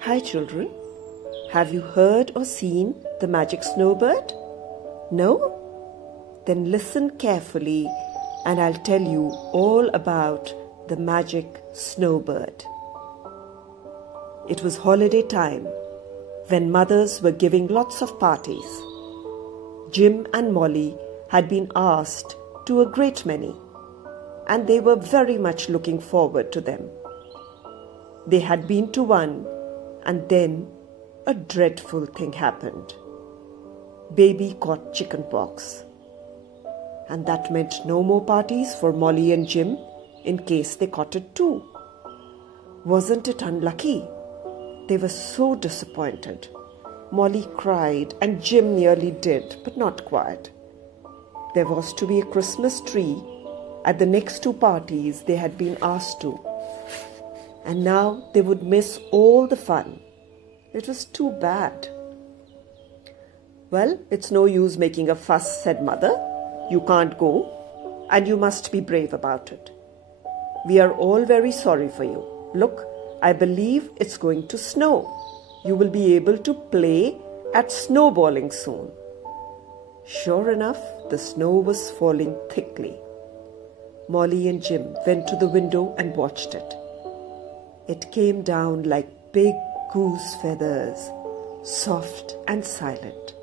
Hi children, have you heard or seen the magic snowbird? No? Then listen carefully and I'll tell you all about the magic snowbird. It was holiday time when mothers were giving lots of parties. Jim and Molly had been asked to a great many and they were very much looking forward to them. They had been to one and then a dreadful thing happened. Baby caught chickenpox. And that meant no more parties for Molly and Jim in case they caught it too. Wasn't it unlucky? They were so disappointed. Molly cried and Jim nearly did, but not quite. There was to be a Christmas tree at the next two parties they had been asked to. And now they would miss all the fun. It was too bad. Well, it's no use making a fuss, said Mother. You can't go, and you must be brave about it. We are all very sorry for you. Look, I believe it's going to snow. You will be able to play at snowballing soon. Sure enough, the snow was falling thickly. Molly and Jim went to the window and watched it. It came down like big goose feathers, soft and silent.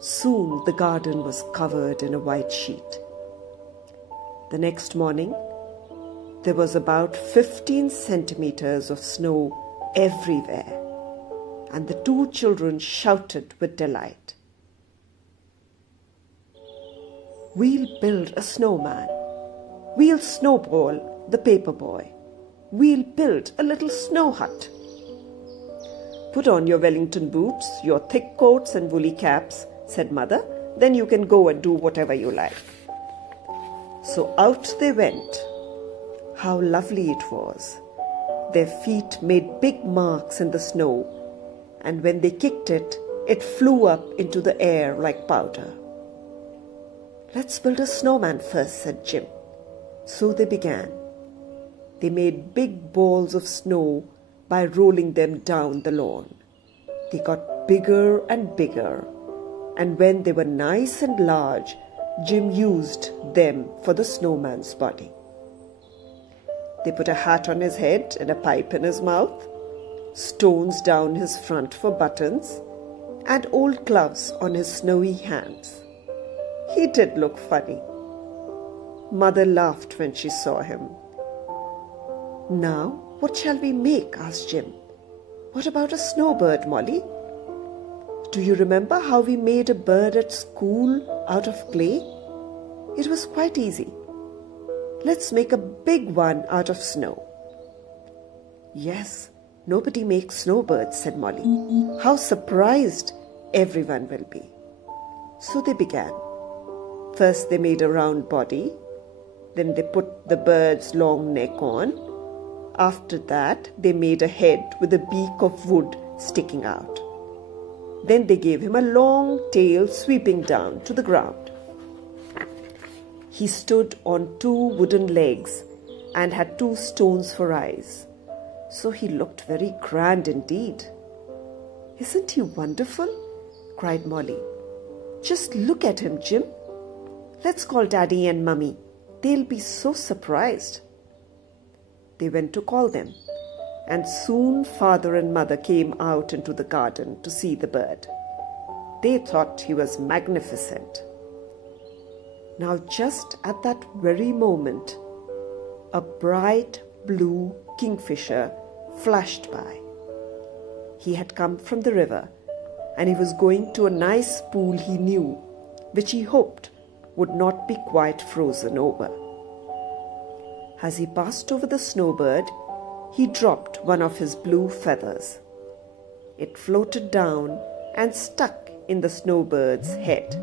Soon the garden was covered in a white sheet. The next morning, there was about 15 centimeters of snow everywhere, and the two children shouted with delight. We'll build a snowman. We'll snowball the paper boy. We'll build a little snow hut. Put on your Wellington boots, your thick coats and woolly caps, said Mother. Then you can go and do whatever you like. So out they went. How lovely it was. Their feet made big marks in the snow, and when they kicked it, it flew up into the air like powder. Let's build a snowman first, said Jim. So they began. They made big balls of snow by rolling them down the lawn. They got bigger and bigger, and when they were nice and large, Jim used them for the snowman's body. They put a hat on his head and a pipe in his mouth, stones down his front for buttons, and old gloves on his snowy hands. He did look funny. Mother laughed when she saw him. Now, what shall we make? Asked Jim. What about a snowbird, Molly? Do you remember how we made a bird at school out of clay? It was quite easy. Let's make a big one out of snow. Yes, nobody makes snowbirds, said Molly. How surprised everyone will be. So they began. First they made a round body. Then they put the bird's long neck on. After that, they made a head with a beak of wood sticking out. Then they gave him a long tail sweeping down to the ground. He stood on two wooden legs and had two stones for eyes. So he looked very grand indeed. Isn't he wonderful? Cried Molly. Just look at him, Jim. Let's call Daddy and Mummy. They'll be so surprised. They went to call them, and soon Father and Mother came out into the garden to see the bird. They thought he was magnificent. Now just at that very moment, a bright blue kingfisher flashed by. He had come from the river, and he was going to a nice pool he knew, which he hoped would not be quite frozen over. As he passed over the snowbird, he dropped one of his blue feathers. It floated down and stuck in the snowbird's head,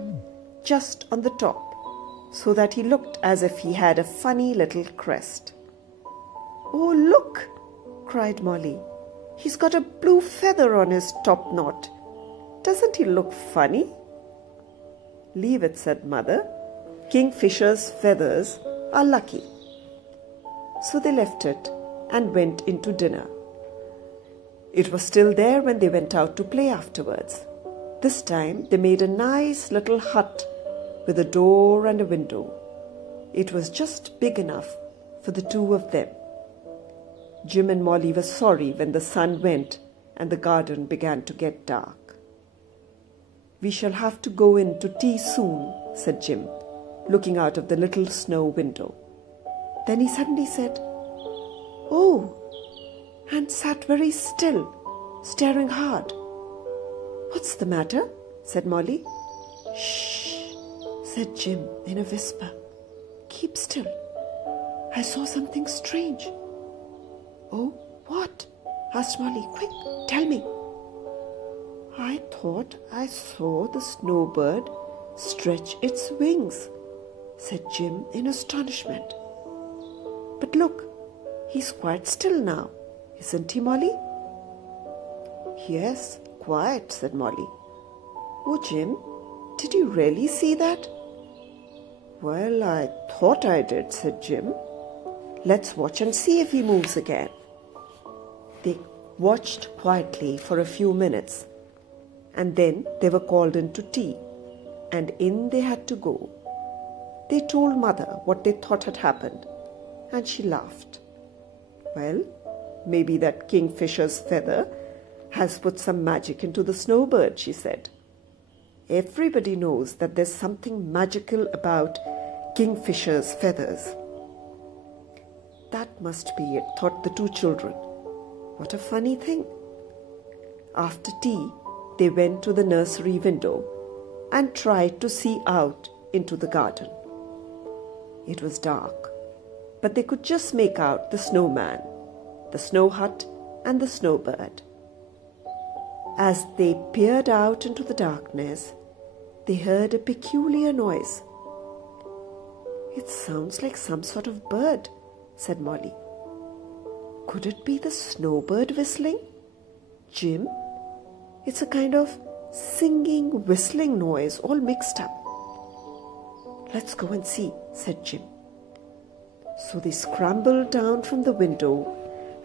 just on the top, so that he looked as if he had a funny little crest. Oh, look, cried Molly. He's got a blue feather on his top knot. Doesn't he look funny? Leave it, said Mother. Kingfisher's feathers are lucky. So they left it and went into dinner. It was still there when they went out to play afterwards. This time they made a nice little hut with a door and a window. It was just big enough for the two of them. Jim and Molly were sorry when the sun went and the garden began to get dark. "We shall have to go in to tea soon," said Jim, looking out of the little snow window. Then he suddenly said, "Oh," and sat very still, staring hard. "What's the matter?" said Molly. "Shh," said Jim in a whisper. "Keep still. I saw something strange." "Oh, what?" asked Molly. "Quick, tell me." "I thought I saw the snowbird stretch its wings," said Jim in astonishment. "But look, he's quite still now, isn't he, Molly?" "Yes, quite," said Molly. "Oh, Jim, did you really see that?" "Well, I thought I did," said Jim. "Let's watch and see if he moves again." They watched quietly for a few minutes, and then they were called in to tea, and in they had to go. They told Mother what they thought had happened, and she laughed. "Well, maybe that kingfisher's feather has put some magic into the snowbird," she said. "Everybody knows that there's something magical about kingfisher's feathers." That must be it, thought the two children. What a funny thing. After tea, they went to the nursery window and tried to see out into the garden. It was dark, but they could just make out the snowman, the snow hut, and the snowbird. As they peered out into the darkness, they heard a peculiar noise. "It sounds like some sort of bird," said Molly. "Could it be the snowbird whistling? Jim, it's a kind of singing, whistling noise all mixed up." "Let's go and see," said Jim. So they scrambled down from the window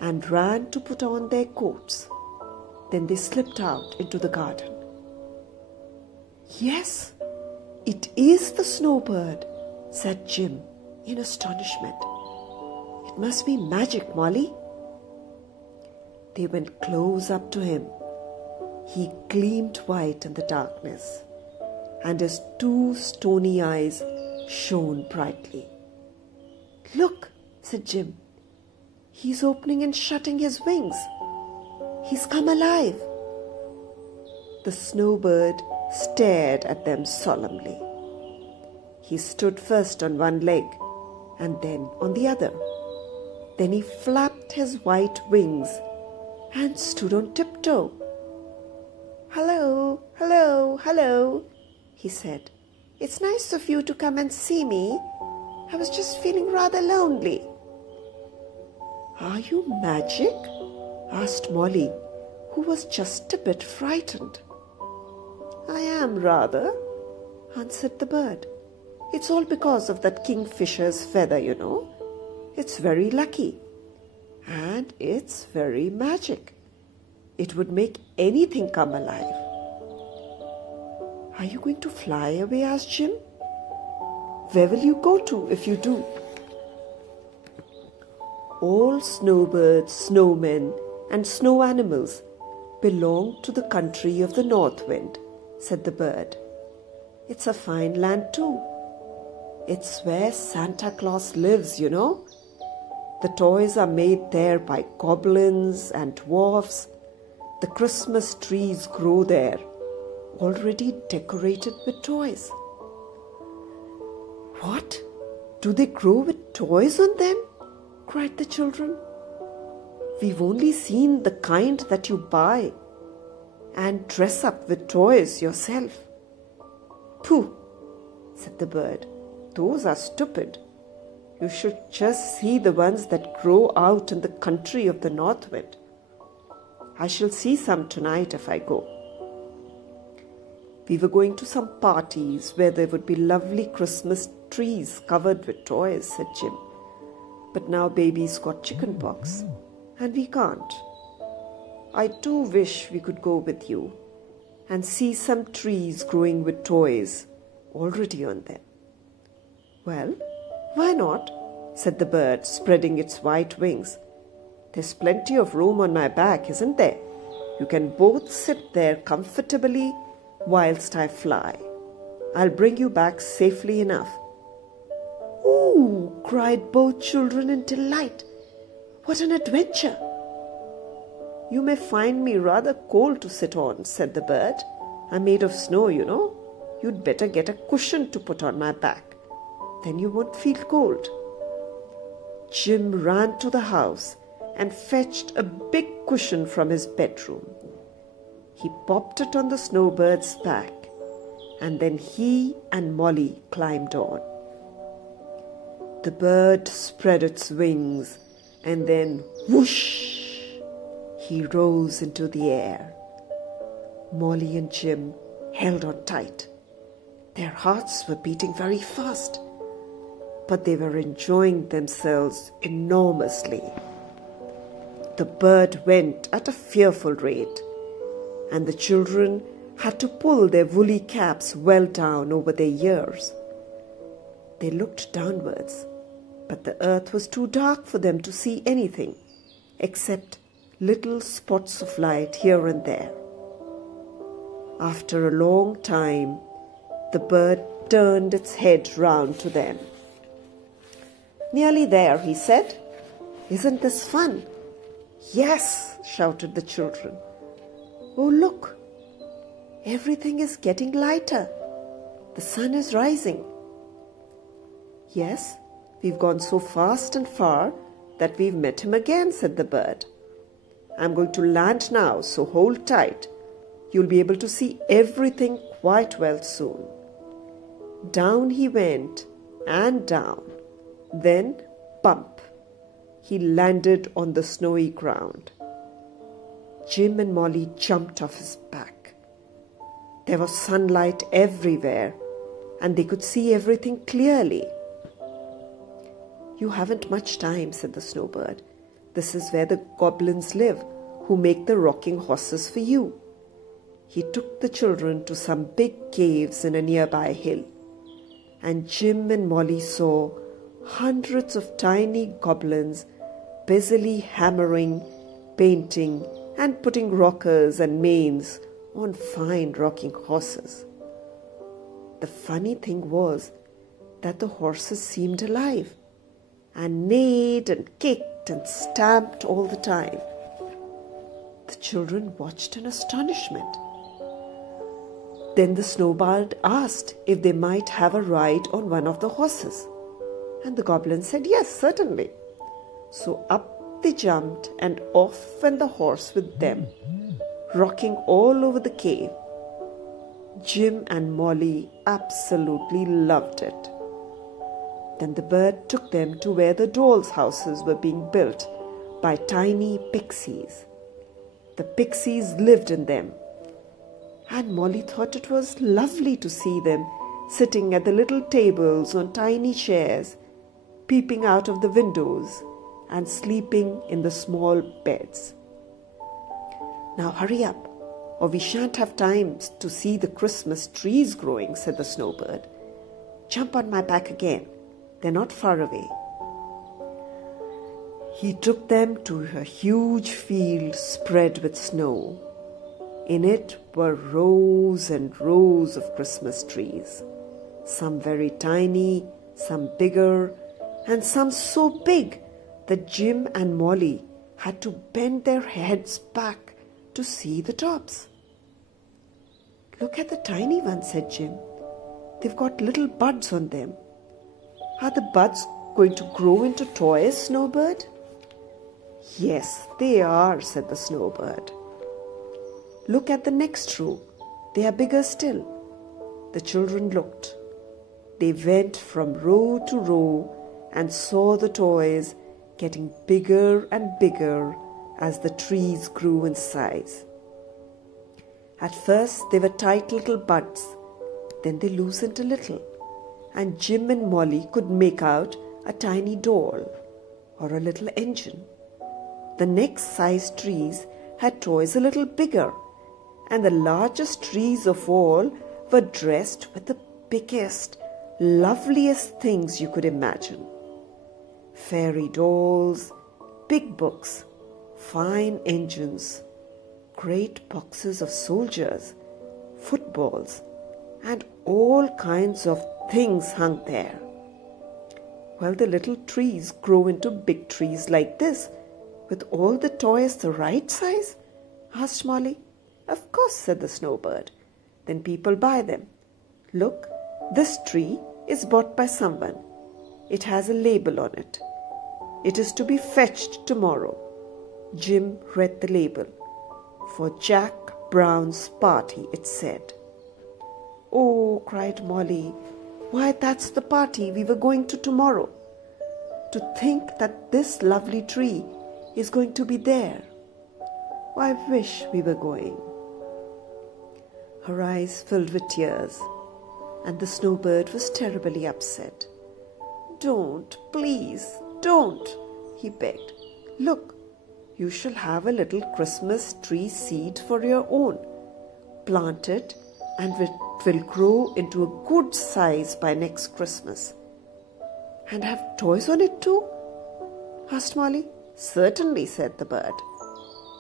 and ran to put on their coats. Then they slipped out into the garden. "Yes, it is the snowbird," said Jim in astonishment. "It must be magic, Molly." They went close up to him. He gleamed white in the darkness, and his two stony eyes shone brightly. "Look," said Jim. "He's opening and shutting his wings. He's come alive." The snowbird stared at them solemnly. He stood first on one leg and then on the other. Then he flapped his white wings and stood on tiptoe. "Hello, hello, hello," he said. "It's nice of you to come and see me. I was just feeling rather lonely." "Are you magic?" asked Molly, who was just a bit frightened. "I am rather," answered the bird. "It's all because of that kingfisher's feather, you know. It's very lucky. And it's very magic. It would make anything come alive." "Are you going to fly away?" asked Jim. "Where will you go to if you do?" "All snowbirds, snowmen, and snow animals belong to the country of the North Wind," said the bird. "It's a fine land too. It's where Santa Claus lives, you know. The toys are made there by goblins and dwarfs. The Christmas trees grow there, already decorated with toys." "What? Do they grow with toys on them?" cried the children. "We've only seen the kind that you buy and dress up with toys yourself." "Pooh," said the bird. "Those are stupid. You should just see the ones that grow out in the country of the North Wind. I shall see some tonight if I go." "We were going to some parties where there would be lovely Christmas trees covered with toys," said Jim. "But now baby's got chicken pox, and we can't." I too wish we could go with you and see some trees growing with toys already on them." "Well, why not?" said the bird, spreading its white wings. "There's plenty of room on my back, isn't there? You can both sit there comfortably whilst I fly. I'll bring you back safely enough." "Ooh!" cried both children in delight. "What an adventure!" "You may find me rather cold to sit on," said the bird. "I'm made of snow, you know. You'd better get a cushion to put on my back. Then you won't feel cold." Jim ran to the house and fetched a big cushion from his bedroom. He popped it on the snowbird's back, and then he and Molly climbed on. The bird spread its wings, and then whoosh, he rose into the air. Molly and Jim held on tight. Their hearts were beating very fast, but they were enjoying themselves enormously. The bird went at a fearful rate, and the children had to pull their woolly caps well down over their ears. They looked downwards, but the earth was too dark for them to see anything except little spots of light here and there. After a long time, the bird turned its head round to them. "Nearly there," he said. "Isn't this fun?" "Yes," shouted the children. "Oh, look! Everything is getting lighter. The sun is rising." "Yes, we've gone so fast and far that we've met him again," said the bird. "I'm going to land now, so hold tight. You'll be able to see everything quite well soon." Down he went and down. Then, bump, he landed on the snowy ground. Jim and Molly jumped off his back. There was sunlight everywhere, and they could see everything clearly. "You haven't much time," said the snowbird. "This is where the goblins live, who make the rocking horses for you." He took the children to some big caves in a nearby hill, and Jim and Molly saw hundreds of tiny goblins busily hammering, painting, and putting rockers and manes on fine rocking horses. The funny thing was that the horses seemed alive and neighed and kicked and stamped all the time. The children watched in astonishment. Then the snowbird asked if they might have a ride on one of the horses, and the goblin said yes, certainly. So up they jumped, and off went the horse with them, rocking all over the cave. Jim and Molly absolutely loved it. Then the bird took them to where the dolls' houses were being built by tiny pixies. The pixies lived in them, and Molly thought it was lovely to see them sitting at the little tables on tiny chairs, peeping out of the windows and sleeping in the small beds. "Now hurry up, or we shan't have time to see the Christmas trees growing," said the snowbird. "Jump on my back again. They're not far away." He took them to a huge field spread with snow. In it were rows and rows of Christmas trees, some very tiny, some bigger, and some so big that Jim and Molly had to bend their heads back to see the tops. "Look at the tiny ones," said Jim. "They've got little buds on them." "Are the buds going to grow into toys, Snowbird?" "Yes, they are," said the Snowbird. "Look at the next row. They are bigger still." The children looked. They went from row to row and saw the toys getting bigger and bigger as the trees grew in size. At first they were tight little buds, then they loosened a little, and Jim and Molly could make out a tiny doll or a little engine. The next sized trees had toys a little bigger, and the largest trees of all were dressed with the biggest, loveliest things you could imagine. Fairy dolls, big books, fine engines, great boxes of soldiers, footballs, and all kinds of things hung there. Well, the little trees grow into big trees like this, with all the toys the right size? Asked Molly. Of course, said the snowbird. Then people buy them. Look, this tree is bought by someone. It has a label on it. It is to be fetched tomorrow. Jim read the label. For Jack Brown's party, it said. Oh, cried Molly, why, that's the party we were going to tomorrow. To think that this lovely tree is going to be there. Oh, I wish we were going. Her eyes filled with tears, and the snowbird was terribly upset. Don't, please, don't, he begged. Look, you shall have a little Christmas tree seed for your own. Plant it, and it will grow into a good size by next Christmas. And have toys on it too? Asked Molly. Certainly, said the bird.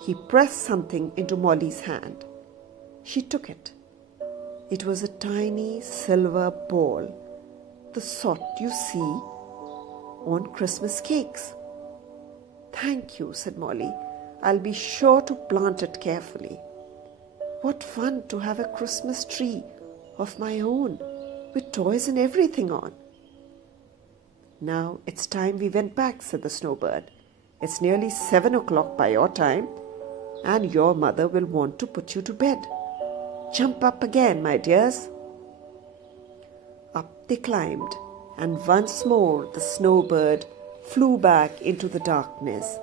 He pressed something into Molly's hand. She took it. It was a tiny silver ball, the sort you see on Christmas cakes. Thank you, said Molly. I'll be sure to plant it carefully. What fun to have a Christmas tree of my own, with toys and everything on. Now it's time we went back, said the snowbird. It's nearly 7 o'clock by your time, and your mother will want to put you to bed. Jump up again, my dears. Up they climbed, and once more the snowbird flew back into the darkness,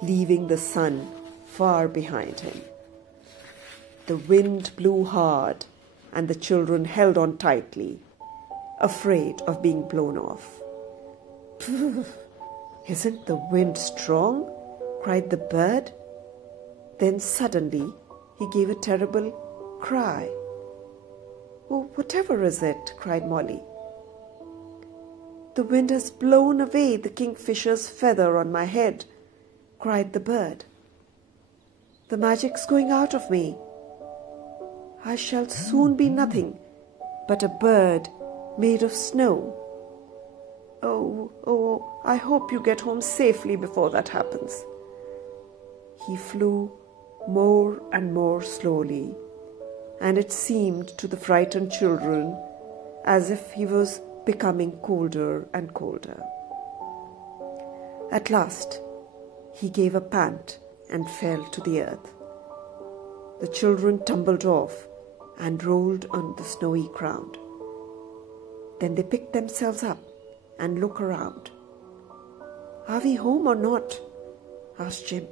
leaving the sun far behind him. The wind blew hard, and the children held on tightly, afraid of being blown off. Pooh! Isn't the wind strong? Cried the bird. Then suddenly he gave a terrible cry. Oh, whatever is it? Cried Molly. The wind has blown away the kingfisher's feather on my head, cried the bird. The magic's going out of me. I shall soon be nothing but a bird made of snow. Oh, I hope you get home safely before that happens. He flew more and more slowly, and it seemed to the frightened children as if he was becoming colder and colder. At last, he gave a pant and fell to the earth. The children tumbled off and rolled on the snowy ground. Then they picked themselves up and looked around. Are we home or not? Asked Jim.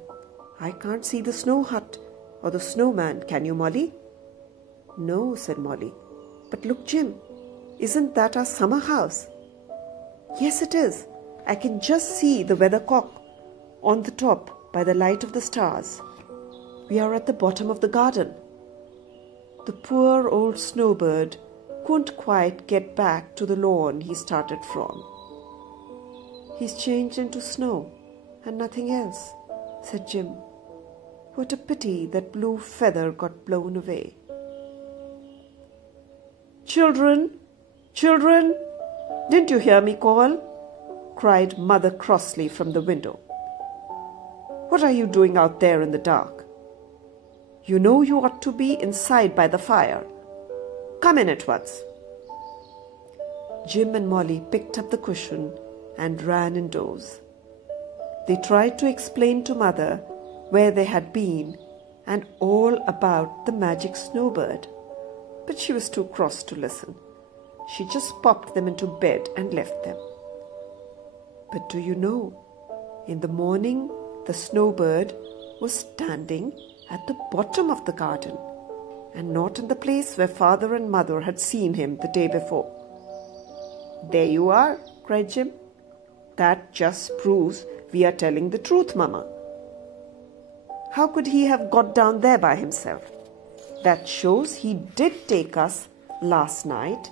I can't see the snow hut or the snowman, can you, Molly? No, said Molly. But look, Jim, isn't that our summer house? Yes, it is. I can just see the weathercock on the top by the light of the stars. We are at the bottom of the garden. The poor old snowbird couldn't quite get back to the lawn he started from. He's changed into snow and nothing else, said Jim. What a pity that blue feather got blown away. Children, children, didn't you hear me call? Cried Mother crossly from the window. What are you doing out there in the dark? You know you ought to be inside by the fire. Come in at once. Jim and Molly picked up the cushion and ran indoors. They tried to explain to Mother where they had been and all about the magic snowbird, but she was too cross to listen. She just popped them into bed and left them. But do you know, in the morning the snowbird was standing at the bottom of the garden and not in the place where Father and Mother had seen him the day before. There you are, cried Jim. That just proves we are telling the truth, Mama. How could he have got down there by himself? That shows he did take us last night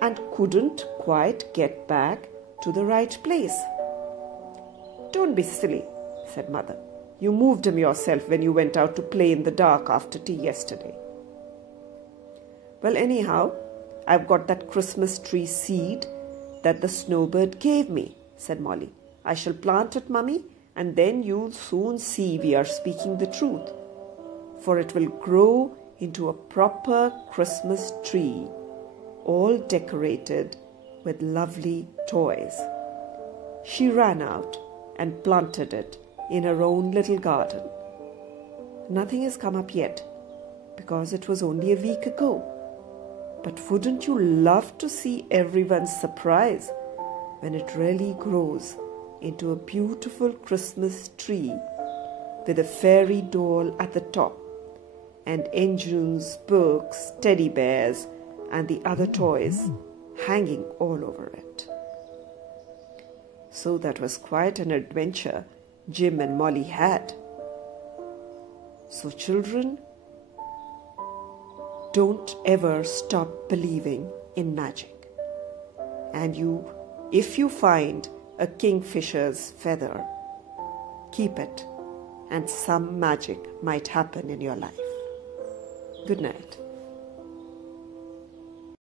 and couldn't quite get back to the right place. Don't be silly, said Mother. You moved him yourself when you went out to play in the dark after tea yesterday. Well, anyhow, I've got that Christmas tree seed that the snowbird gave me, said Molly. I shall plant it, Mummy, and then you'll soon see we are speaking the truth, for it will grow into a proper Christmas tree, all decorated with lovely toys. She ran out and planted it in her own little garden. Nothing has come up yet, because it was only a week ago. But wouldn't you love to see everyone's surprise when it really grows into a beautiful Christmas tree with a fairy doll at the top and engines, books, teddy bears and the other toys hanging all over it? So that was quite an adventure Jim and Molly had. So children, don't ever stop believing in magic. And if you find a kingfisher's feather, keep it, and some magic might happen in your life. Good night.